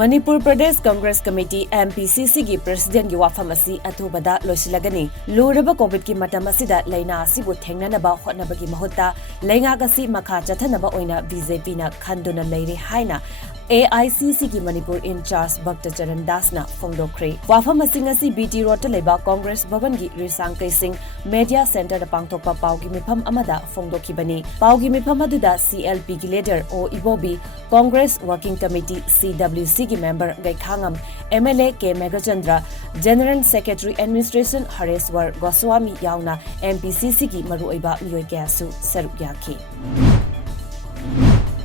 Manipur Pradesh Congress Committee MPCC gi President gi wafam asi athubada loisilagani luraba COVID ki matam asida leina asibu thengnanaba hotnabagi mahutta leinga gasi makha chathanaba oina BJP na khanduna leire haina AICC ki Manipur in charge Bhakta Charan Das na Fongdokre wafam asing asi BT Road leba Congress Bhavan gi Risang Kaising Media Center da pangthokpa paugi mifam amada Fongdokhibani paugi mifam aduda CLP gi leader O Ibobi Congress Working Committee CWC gi member Gaikhangam MLA K Megachandra General Secretary Administration Hareswar Goswami yauna MPCC gi maruoiba miyoi kyasu saruk yakhi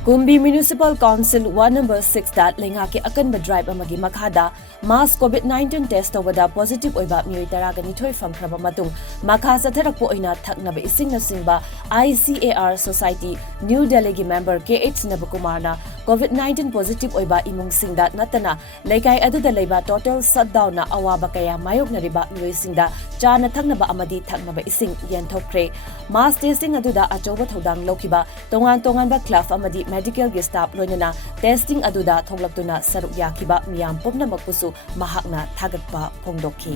Kumbi Municipal Council Ward number 6 da lenga ke akanba drive amagi makhada mass COVID-19 test tawada positive oiba miyoi taragani thoi famkhraba matung makha satharakpo oina thaknaba ising na singba ICAR Society New Delhi gi member KH Nabakumar na COVID-19 positive oiba imung singda natana laikai aduda leiba total shutdown na awaba kaya mayok na riba miyoi singda chana thaknaba amadi thaknaba ising yenthokre mass testing aduda achoba thodang lokhiba tongan ba club amadi medical gi staff loinana testing aduda thonglaktuna saruk yakhiba miyam pumnamakpusu mahakna thagatpa phongdokhi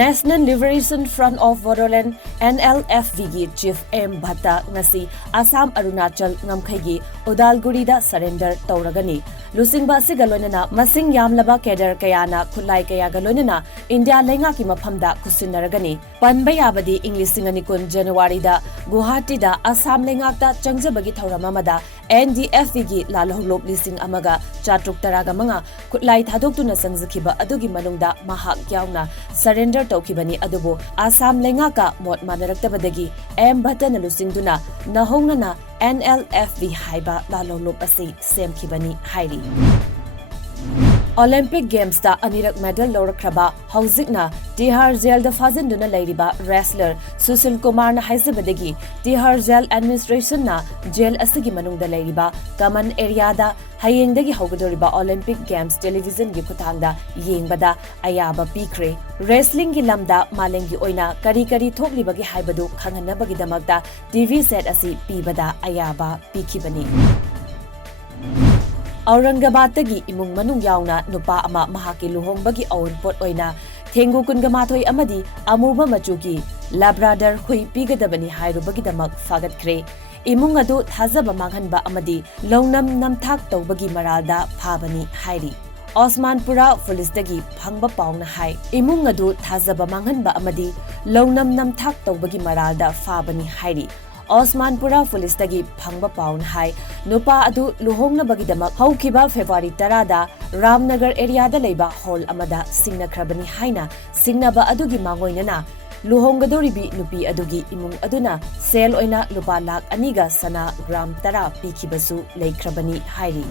National Liberation Front of Bodoland NLFV gi Chief M Bhatta ngasi Assam Arunachal ngamkhai gi Udalguri da surrender tawragani Lusingba sigalonana masing yamlaba keder kayana khulai kaya galonana India lenga ki maphamda kusinaragani panbayabadi English singanikun January da Guwahati da Assam lenga ta changjabagi thauramamada NDFV gi lalholop lising amaga chatruk taraga manga khulai thadoktuna sangjikhiba adugi manungda mahak yauna surrender tawkhibani adubo Assam lenga ka mot manaraktabadagi M Bhatta na lusingduna nahongnana NLFV haiba lalholop asi semkhibani hairi Olympic Games da anirak medal lawrakraba hauzikna Tihar Jail da fazinduna leiriba wrestler Susil Kumar na haizabadagi Tihar Jail administration na jail asigi manungda leiriba common area da hayengdagi haugadoriba Olympic Games television gi khuthangda yengbada ayaba pikre wrestling gi lamda malengi oina kari thoklibagi haibadu khanghanabagi damakta TV set asi pibada ayaba pikhibani Aurangabad gi imung manung yauna nupa ama mahaki luhongbagi awon pot oina thengu kungamathoi amadi amuba machugi labrador hui pigadabani hairubagi damak fagatkre imung adu thazaba manghanba amadi longnam namthak tawbagi maralda phabani hairi Osmanpura police dagi phangba pauna hai imung adu thazaba manghanba amadi longnam namthak tawbagi maralda phabani hairi Osmanpura police dagi phangba paun hai nupa adu luhongna bagidamak haukiba February 10 da Ramnagar area da leiba hall amada singna khrabani haina singnaba adugi mangoinana luhonggadoribi nupi adugi imung aduna sel oina lupa lakh aniga sana gram 10 pikhibasu leikrabani hairi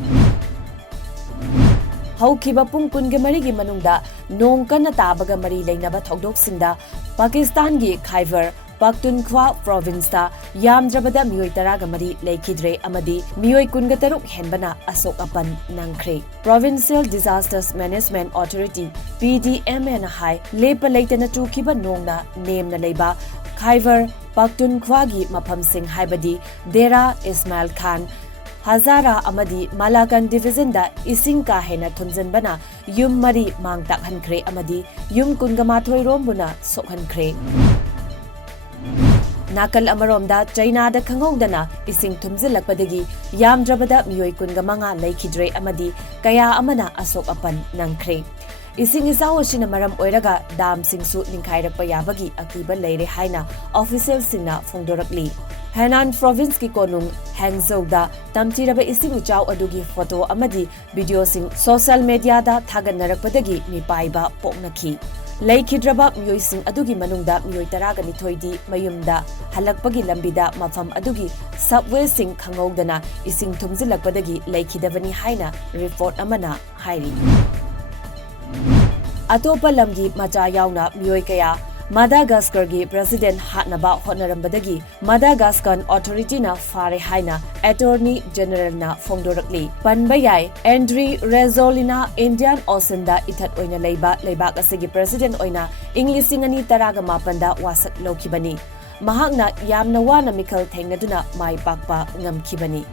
Haukiba pung kunge marigi manungda nong kana tabaga mari leinaba thokdok singda Pakistan gi Khyber Pakhtunkhwa province da yamdrabada miyoi taraga mari lekhidre amadi miyoi kunga taruk henbana asok apan nangkhre Provincial Disasters Management Authority PDM na hai lepa leitana chukhiba nongna nemna leiba Khyber Pakhtunkhwa gi mapham sing haibadi Dera Ismail Khan Hazara amadi Malakan division da ising ka hena thunjanbana yum mari mangtak hankhre amadi yum kungamathoi rombuna sokhankhre Nakal amaromda China da khangongdana ising thumjilakpadagi yamdrabada miyoi kunga manga leikhidre amadi kaya amana asok apan nangkhre ising isawo sina maram oiraga dam singsu ninkhairakpa yabagi akiba leire haina official singna phongdorakli Henan province ki konung Hangzhou da tamchiraba ising uchaw adugi photo amadi video sing social media da thaganarakpadagi mipaiba poknakhi Laikhidraba miyoi sing adugi manungda miyoi taraga nithoidi mayumda halakpagi lambida mafam adugi subway sing khangogdana ising thumjilakpadagi laikhidabani haina report amana hairi Atopa lamgi macha yauna miyoi kaya Madagascar gi President hatnaba hotnarambadagi Madagascar Authority na fare haina Attorney General na phongdorakli panbayai Andre Rezolina Indian Ocean da ithat oina leibak asigi President oina English singani taraga mapanda wasak lokhibani mahakna yamna wana mikhal thengnaduna mai pakpa ngamkhibani